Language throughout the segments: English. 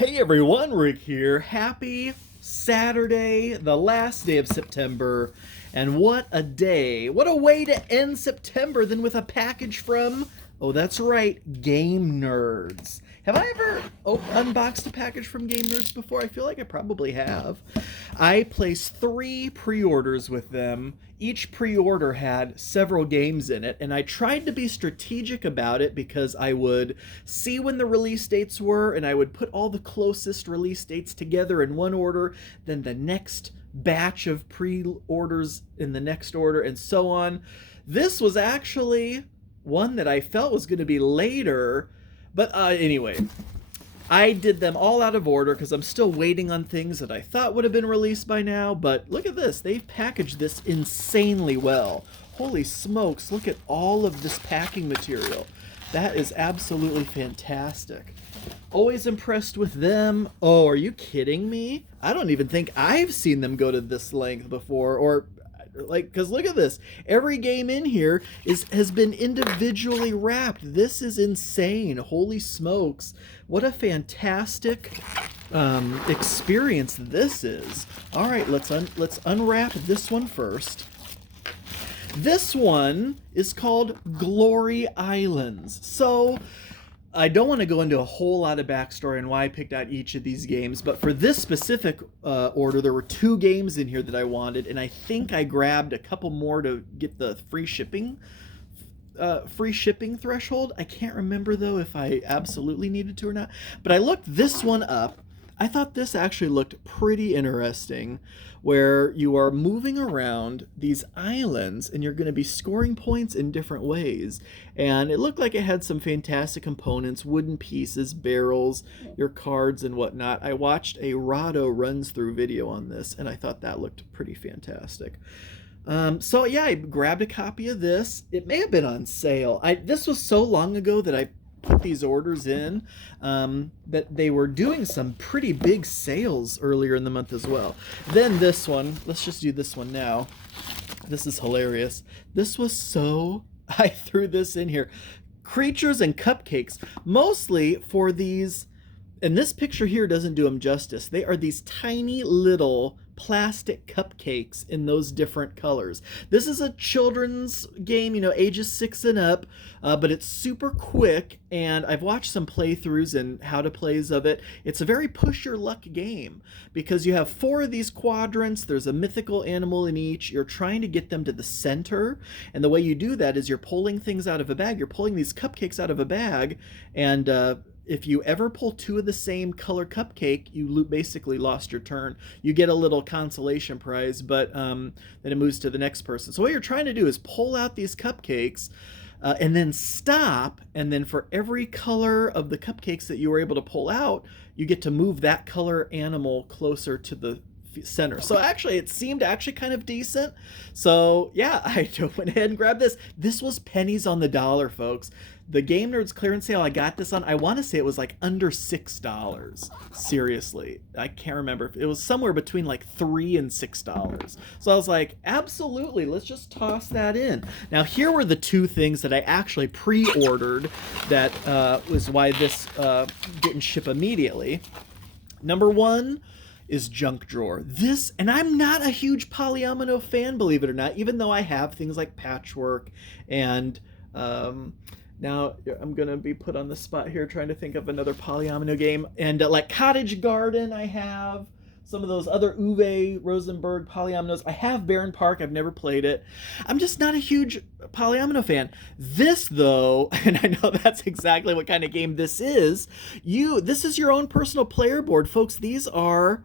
Hey everyone, Rick here. Happy Saturday, the last day of September. And what a day. What a way to end September than with a package from, oh, that's right, Game Nerdz. Have I ever unboxed a package from Game Nerdz before? I feel like I probably have. I placed 3 pre-orders with them. Each pre-order had several games in it, and I tried to be strategic about it because I would see when the release dates were, and I would put all the closest release dates together in one order, then the next batch of pre-orders in the next order, and so on. This was actually one that I felt was going to be later, but anyway, I did them all out of order because I'm still waiting on things that I thought would have been released by now. But look at this. They've packaged this insanely well. Holy smokes, look at all of this packing material. That is absolutely fantastic. Always impressed with them. Oh, are you kidding me? I don't even think I've seen them go to this length before, or like, because look at this, every game in here has been individually wrapped. This is insane. Holy smokes, what a fantastic experience this is. All right, let's unwrap this one first. This one is called Glory Islands. So I don't want to go into a whole lot of backstory on why I picked out each of these games, but for this specific order, there were 2 games in here that I wanted, and I think I grabbed a couple more to get the free shipping threshold. I can't remember, though, if I absolutely needed to or not, but I looked this one up. I thought this actually looked pretty interesting, where you are moving around these islands and you're going to be scoring points in different ways. And it looked like it had some fantastic components, wooden pieces, barrels, your cards and whatnot. I watched a Rado runs through video on this and I thought that looked pretty fantastic. So yeah, I grabbed a copy of this. It may have been on sale. This was so long ago that I put these orders in that they were doing some pretty big sales earlier in the month as well. Then this one, let's just do this one now. This is hilarious. This was so, I threw this in here. Creatures and Cupcakes, mostly for these, and this picture here doesn't do them justice. They are these tiny little plastic cupcakes in those different colors. This is a children's game, ages 6 and up, but it's super quick, and I've watched some playthroughs and how to plays of it. It's a very push your luck game because you have 4 of these quadrants. There's a mythical animal in each. You're trying to get them to the center, and the way you do that is you're pulling things out of a bag. You're pulling these cupcakes out of a bag, and if you ever pull 2 of the same color cupcake, you basically lost your turn. You get a little consolation prize, but then it moves to the next person. So what you're trying to do is pull out these cupcakes and then stop, and then for every color of the cupcakes that you were able to pull out, you get to move that color animal closer to the center. So actually it seemed actually kind of decent. So yeah, I went ahead and grabbed this. This was pennies on the dollar, folks. The Game Nerdz clearance sale I got this on, I want to say it was like under $6. Seriously, I can't remember. It was somewhere between like $3 and $6. So I was like, absolutely, let's just toss that in. Now here were the 2 things that I actually pre-ordered that was why this didn't ship immediately. Number 1 is Junk Drawer. This, and I'm not a huge Polyomino fan, believe it or not, even though I have things like Patchwork and now I'm gonna be put on the spot here trying to think of another Polyomino game, and like Cottage Garden. I have some of those other Uwe Rosenberg Polyominoes. I have Barren Park. I've never played it. I'm just not a huge Polyomino fan. This though, and I know that's exactly what kind of game this is. This is your own personal player board, folks. These are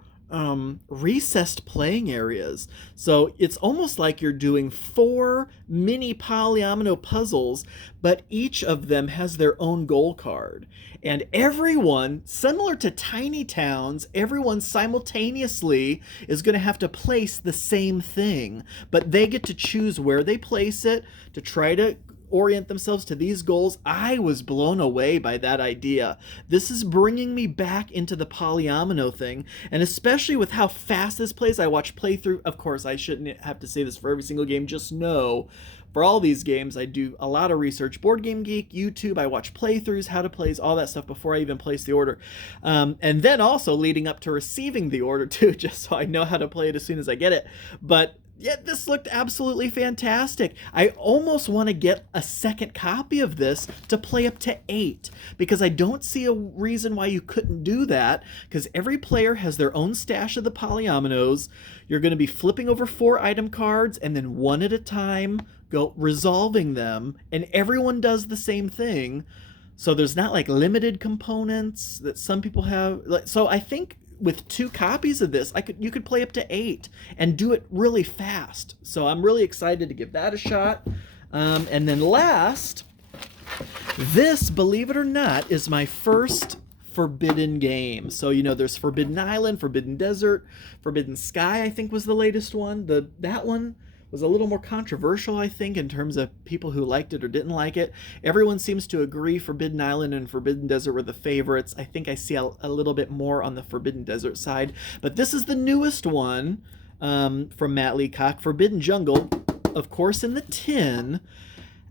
recessed playing areas. So it's almost like you're doing 4 mini Polyomino puzzles, but each of them has their own goal card. And everyone, similar to Tiny Towns, everyone simultaneously is going to have to place the same thing, but they get to choose where they place it to try to orient themselves to these goals, I was blown away by that idea. This is bringing me back into the polyomino thing, and especially with how fast this plays. I watch playthrough. Of course, I shouldn't have to say this for every single game. Just know, for all these games, I do a lot of research. Board Game Geek, YouTube, I watch playthroughs, how to plays, all that stuff before I even place the order. And then also leading up to receiving the order too, just so I know how to play it as soon as I get it. But yeah, this looked absolutely fantastic. I almost want to get a second copy of this to play up to 8, because I don't see a reason why you couldn't do that, because every player has their own stash of the polyominoes. You're going to be flipping over 4 item cards and then one at a time go resolving them, and everyone does the same thing. So there's not like limited components that some people have. So I think with 2 copies of this, you could play up to 8 and do it really fast. So I'm really excited to give that a shot. And then last, this, believe it or not, is my first Forbidden game. So, you know, there's Forbidden Island, Forbidden Desert, Forbidden Sky, I think was the latest one. That one was a little more controversial, I think, in terms of people who liked it or didn't like it. Everyone seems to agree Forbidden Island and Forbidden Desert were the favorites. I think I see a little bit more on the Forbidden Desert side. But this is the newest one from Matt Leacock, Forbidden Jungle, of course, in the tin.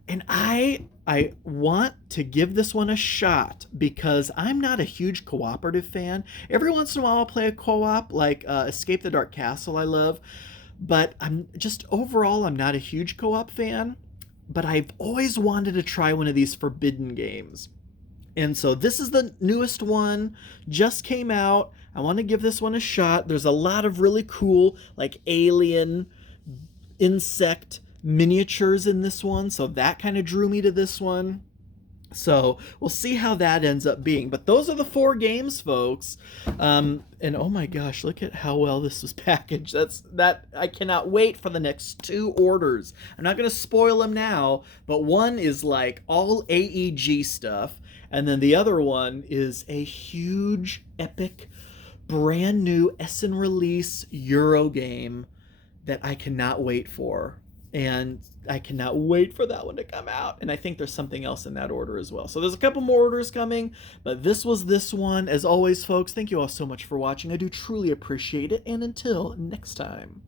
And I want to give this one a shot because I'm not a huge cooperative fan. Every once in a while I'll play a co-op, like Escape the Dark Castle I love. But I'm not a huge co-op fan. But I've always wanted to try one of these Forbidden games. And so this is the newest one, just came out. I want to give this one a shot. There's a lot of really cool, like alien, insect miniatures in this one, so that kind of drew me to this one. So we'll see how that ends up being. But those are the 4 games, folks. And oh my gosh, look at how well this was packaged. I cannot wait for the next 2 orders. I'm not going to spoil them now, but one is like all AEG stuff, and then the other one is a huge, epic, brand new Essen release Euro game that I cannot wait for. And I cannot wait for that one to come out. And I think there's something else in that order as well. So there's a couple more orders coming, but this was this one. As always, folks, thank you all so much for watching. I do truly appreciate it. And until next time.